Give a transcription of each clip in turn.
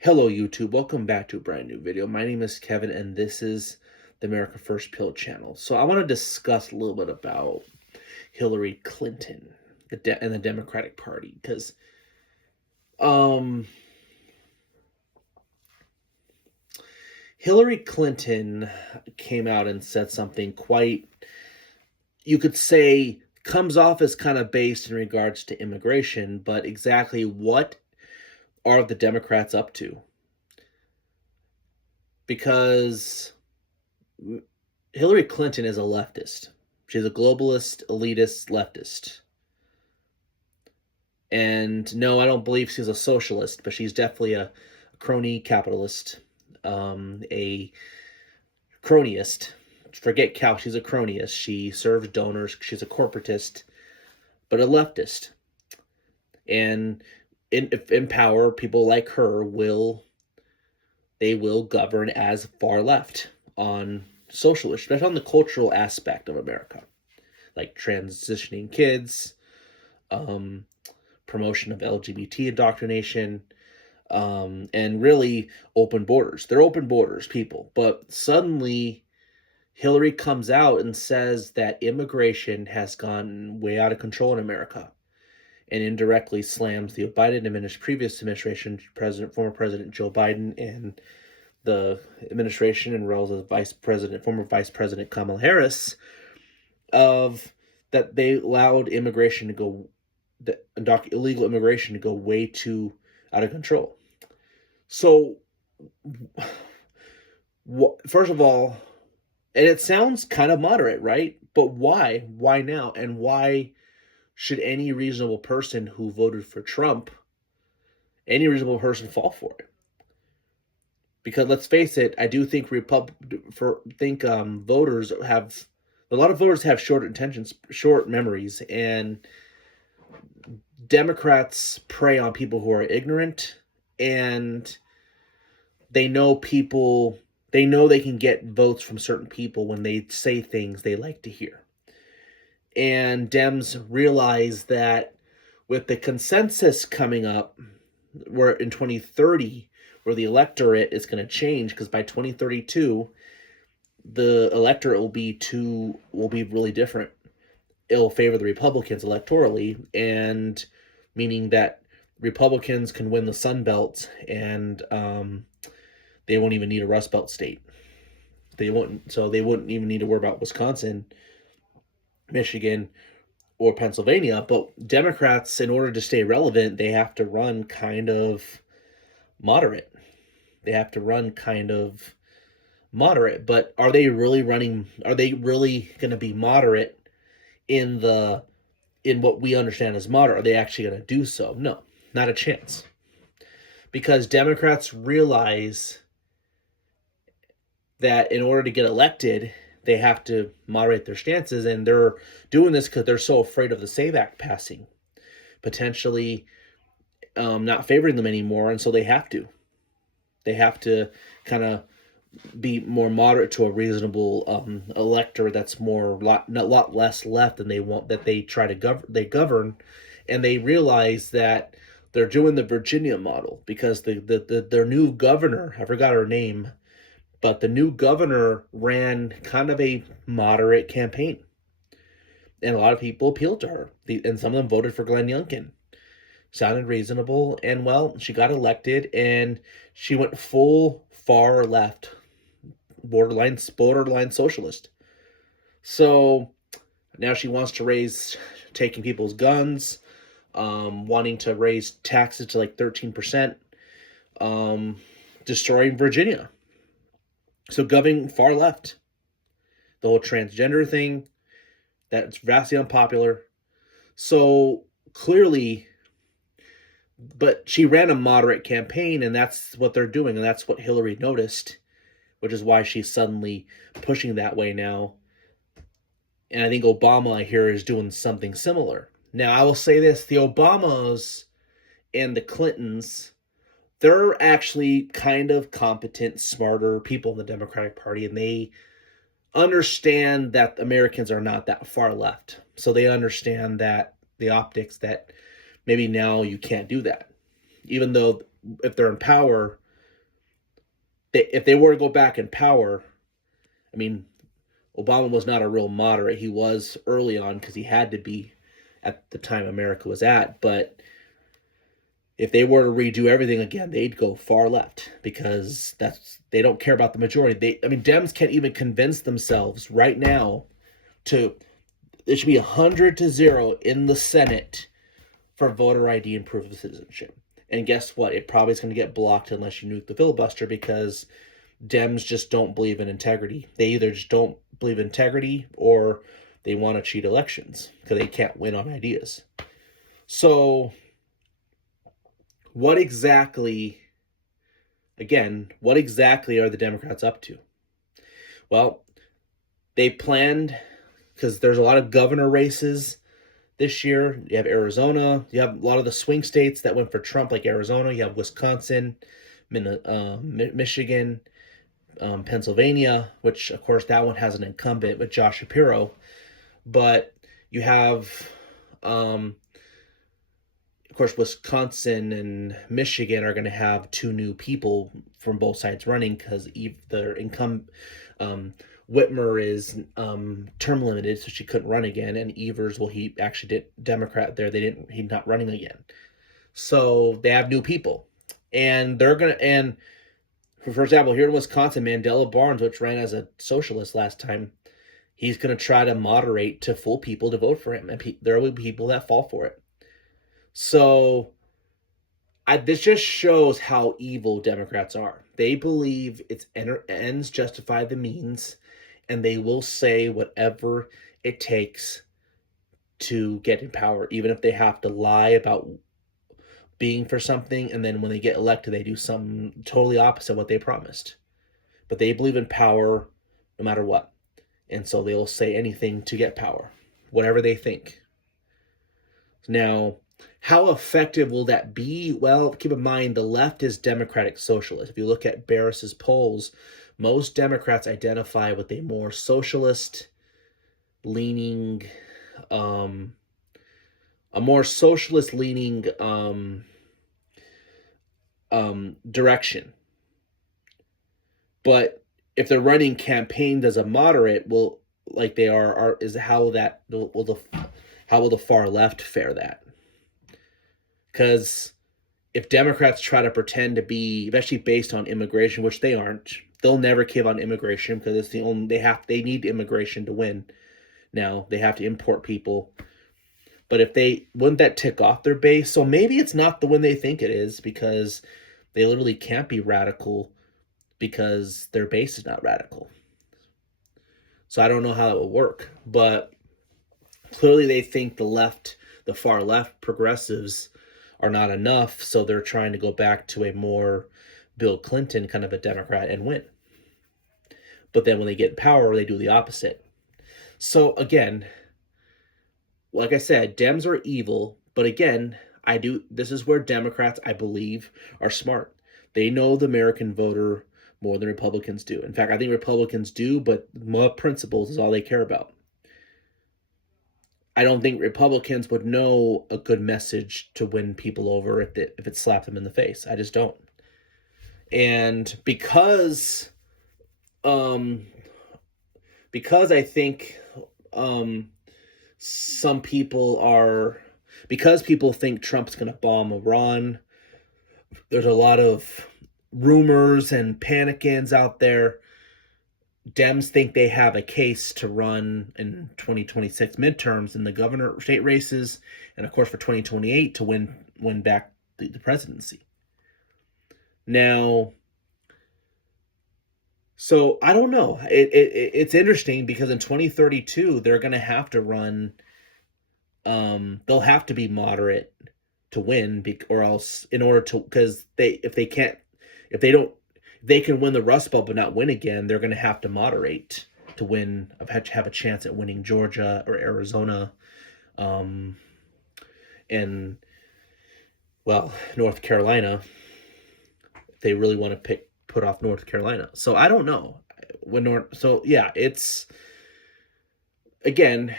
Hello YouTube, welcome back to a brand new video. My name is Kevin and this is the America First Pill channel. So I want to discuss a little bit about Hilary Clinton and the Democratic Party because Hillary Clinton came out and said something quite, you could say, comes off as kind of based in regards to immigration, but exactly what are the Democrats up to? Because Hillary Clinton is a leftist. She's a globalist, elitist leftist. And no, I don't believe she's a socialist, but she's definitely a crony capitalist, a cronyist. Forget cow, she's a cronyist. She serves donors. She's a corporatist, but a leftist. And in power, people like her will govern as far left on social issues, especially on the cultural aspect of America, like transitioning kids, promotion of LGBT indoctrination, and really open borders. They're open borders people, but suddenly Hillary comes out and says that immigration has gone way out of control in America, and indirectly slams the previous administration, former President Joe Biden, and the administration, and roles as former Vice President Kamala Harris, of that they allowed illegal immigration to go way too out of control. So, first of all, and it sounds kind of moderate, right? But why? Why now? And why should any reasonable person who voted for Trump, any reasonable person, fall for it? Because let's face it, I do think voters have a lot of voters have short intentions, short memories, and Democrats prey on people who are ignorant, and they know they can get votes from certain people when they say things they like to hear. And Dems realize that with the consensus coming up, where in 2030, where the electorate is going to change, because by 2032, the electorate will be really different. It'll favor the Republicans electorally, and meaning that Republicans can win the Sun Belt, and they won't even need a Rust Belt state. They wouldn't even need to worry about Wisconsin, Michigan, or Pennsylvania. But Democrats, in order to stay relevant, they have to run kind of moderate. But are they really going to be moderate in what we understand as moderate? Are they actually going to do so? No, not a chance. Because Democrats realize that in order to get elected, they have to moderate their stances, and they're doing this because they're so afraid of the SAVE Act passing, potentially not favoring them anymore, and so they have to kind of be more moderate to a reasonable elector that's a lot less left than they want, that they try to govern, and they realize that they're doing the Virginia model, because their new governor, I forgot her name, but the new governor ran kind of a moderate campaign, and a lot of people appealed to her, and some of them voted for Glenn Youngkin. Sounded reasonable, and well, she got elected, and she went full far left, borderline socialist. So now she wants to taking people's guns, wanting to raise taxes to like 13%, destroying Virginia. So governing far left. The whole transgender thing, that's vastly unpopular. So clearly, but she ran a moderate campaign, and that's what they're doing, and that's what Hillary noticed, which is why she's suddenly pushing that way now. And I think Obama, I hear, is doing something similar. Now, I will say this, the Obamas and the Clintons, they're actually kind of competent, smarter people in the Democratic Party, and they understand that Americans are not that far left. So they understand that the optics that maybe now you can't do that. Even though if they're in power, if they were to go back in power, I mean, Obama was not a real moderate. He was early on because he had to be at the time America was at. But if they were to redo everything again, they'd go far left because they don't care about the majority. Dems can't even convince themselves right now to it should be 100-0 in the Senate for voter ID and proof of citizenship. And guess what? It probably is going to get blocked unless you nuke the filibuster because Dems just don't believe in integrity. They either just don't believe in integrity or they want to cheat elections because they can't win on ideas. So what exactly are the Democrats up to? Well, they planned, because there's a lot of governor races this year. You have Arizona. You have a lot of the swing states that went for Trump, like Arizona. You have Wisconsin, Michigan, Pennsylvania, which, of course, that one has an incumbent with Josh Shapiro. But you have, of course, Wisconsin and Michigan are going to have two new people from both sides running because their incumbent, Whitmer is term limited, so she couldn't run again. And Evers, well, he actually did Democrat there. He's not running again. So they have new people. And for example, here in Wisconsin, Mandela Barnes, which ran as a socialist last time, he's going to try to moderate to full people to vote for him. And there will be people that fall for it. So this just shows how evil Democrats are. They believe it's ends justify the means, and they will say whatever it takes to get in power, even if they have to lie about being for something, and then when they get elected, they do something totally opposite what they promised. But they believe in power no matter what. And so they'll say anything to get power, whatever they think. Now, how effective will that be? Well, keep in mind, the left is democratic socialist. If you look at Barris's polls, most Democrats identify with a more socialist leaning, direction. But if they're running campaigns as a moderate, well, like they how will the far left fare that? Because if Democrats try to pretend to be, especially based on immigration, which they aren't, they'll never give on immigration because it's the only they need immigration to win. Now they have to import people, but wouldn't that tick off their base? So maybe it's not the one they think it is because they literally can't be radical because their base is not radical. So I don't know how that will work, but clearly they think the far left progressives are not enough, so they're trying to go back to a more Bill Clinton kind of a Democrat and win. But then when they get in power, they do the opposite. So again, like I said, Dems are evil, but again, this is where Democrats, I believe, are smart. They know the American voter more than Republicans do. In fact, I think Republicans do, but more principles is all they care about. I don't think Republicans would know a good message to win people over if it slapped them in the face. I just don't. And because I think some people because people think Trump's going to bomb Iran, there's a lot of rumors and panicans out there. Dems think they have a case to run in 2026 midterms in the governor state races, and of course for 2028 to win back the presidency. Now, so I don't know. It's interesting because in 2032 they're going to have to run. They'll have to be moderate to win, or else because if they can win the Rust Belt but not win again, they're going to have to moderate to win. Have a chance at winning Georgia or Arizona, and North Carolina. If they really want to put off North Carolina. So I don't know it's again,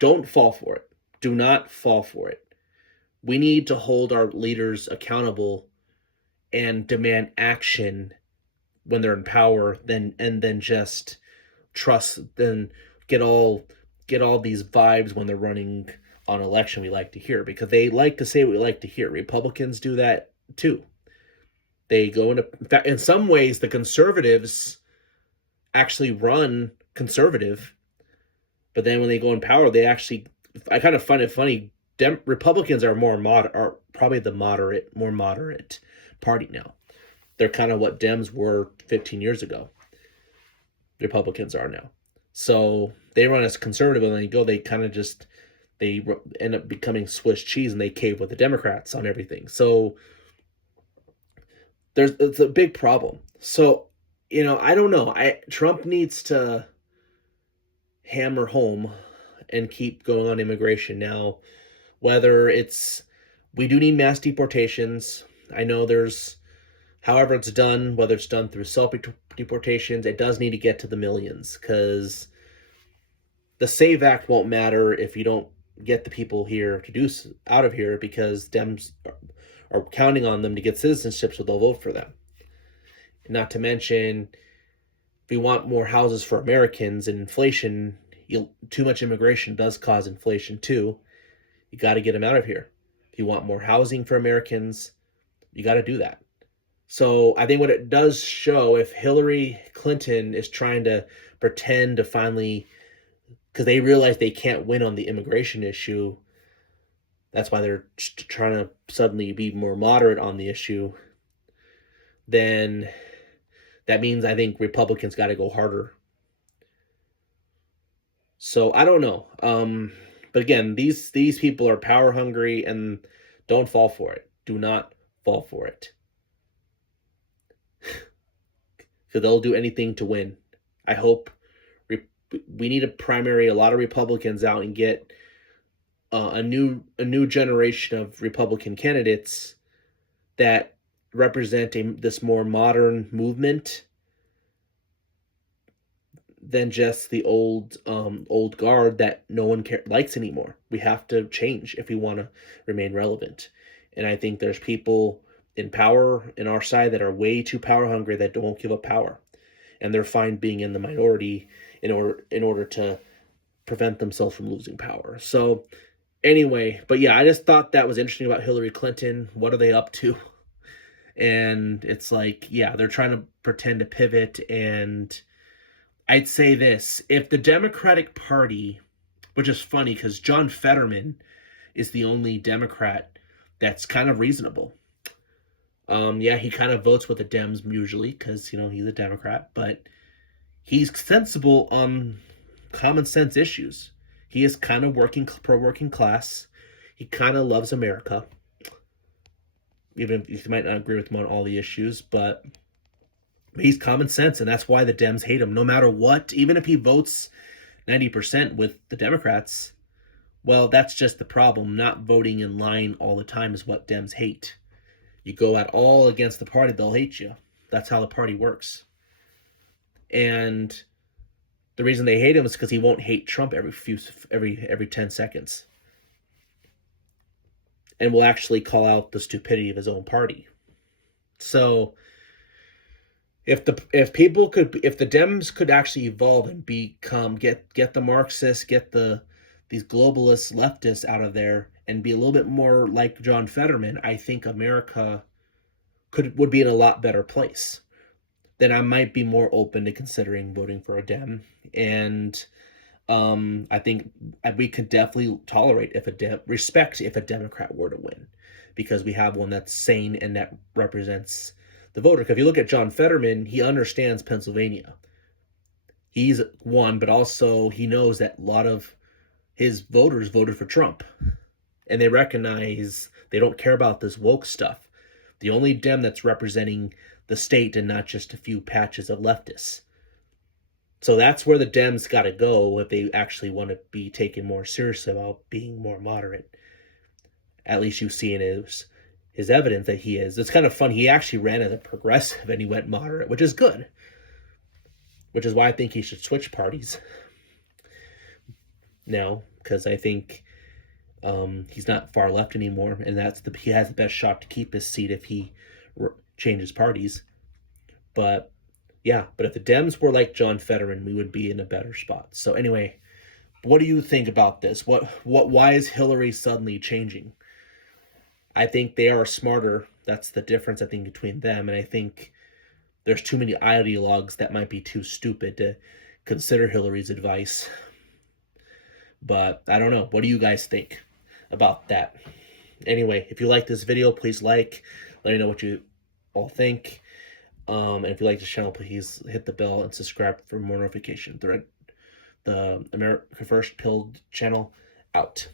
don't fall for it. Do not fall for it. We need to hold our leaders accountable and demand action when they're in power, then just trust, then get all these vibes when they're running on election we like to hear, because they like to say what we like to hear. Republicans do that too. They go into, in fact, in some ways, the conservatives actually run conservative, but then when they go in power, they actually, I kind of find it funny. Republicans are are probably the more moderate party now. They're kind of what Dems were 15 years ago. Republicans are now. So they run as conservative, and they kind of just, they end up becoming Swiss cheese, and they cave with the Democrats on everything. So it's a big problem. So, I don't know. Trump needs to hammer home and keep going on immigration now. Whether we do need mass deportations. I know however it's done, whether it's done through self-deportations, it does need to get to the millions, because the SAVE Act won't matter if you don't get the people here to do out of here, because Dems are counting on them to get citizenship, so they'll vote for them. Not to mention, if we want more houses for Americans, and inflation, too much immigration does cause inflation too. You got to get them out of here. If you want more housing for Americans, you got to do that. So I think what it does show, if Hillary Clinton is trying to pretend to finally, because they realize they can't win on the immigration issue, that's why they're trying to suddenly be more moderate on the issue, then that means I think Republicans got to go harder. So I don't know. But again, these people are power hungry, and don't fall for it. Do not fall for it. Because they'll do anything to win. I hope we need a primary, a lot of Republicans out, and get a new generation of Republican candidates that represent this more modern movement than just the old guard that no one likes anymore. We have to change if we want to remain relevant. And I think there's people in power in our side that are way too power hungry, that won't give up power, and they're fine being in the minority in order to prevent themselves from losing power. So anyway, but yeah, I just thought that was interesting about Hillary Clinton. What are they up to? And it's like, yeah, they're trying to pretend to pivot. And I'd say this, if the Democratic Party, which is funny because John Fetterman is the only Democrat that's kind of reasonable. Yeah, he kind of votes with the Dems usually because, he's a Democrat, but he's sensible on common sense issues. He is kind of pro-working class. He kind of loves America, even if you might not agree with him on all the issues, but he's common sense, and that's why the Dems hate him no matter what. Even if he votes 90% with the Democrats, well, that's just the problem. Not voting in line all the time is what Dems hate. You go at all against the party, they'll hate you. That's how the party works. And the reason they hate him is because he won't hate Trump every 10 seconds. And will actually call out the stupidity of his own party. So if the Dems could actually evolve and get the Marxists, get these globalist leftists out of there, and be a little bit more like John Fetterman, I think America would be in a lot better place. Then I might be more open to considering voting for a Dem. And I think we could definitely tolerate respect if a Democrat were to win, because we have one that's sane and that represents the voter. Because if you look at John Fetterman, he understands Pennsylvania. He's won, but also he knows that a lot of his voters voted for Trump, and they recognize they don't care about this woke stuff. The only Dem that's representing the state and not just a few patches of leftists. So that's where the Dems got to go if they actually want to be taken more seriously about being more moderate. At least you see in his evidence that he is. It's kind of fun. He actually ran as a progressive and he went moderate, which is good. Which is why I think he should switch parties now, because I think he's not far left anymore, and he has the best shot to keep his seat if he changes parties. But Yeah, but if the Dems were like John Fetterman, we would be in a better spot. So anyway, what do you think about this? Why is Hillary suddenly changing? I think they are smarter. That's the difference, I think, between them. And I think there's too many ideologues that might be too stupid to consider Hillary's advice. But I don't know. What do you guys think about that? Anyway, if you like this video, please like. Let me know what you all think. And if you like this channel, please hit the bell and subscribe for more notification. The America First Pilled channel out.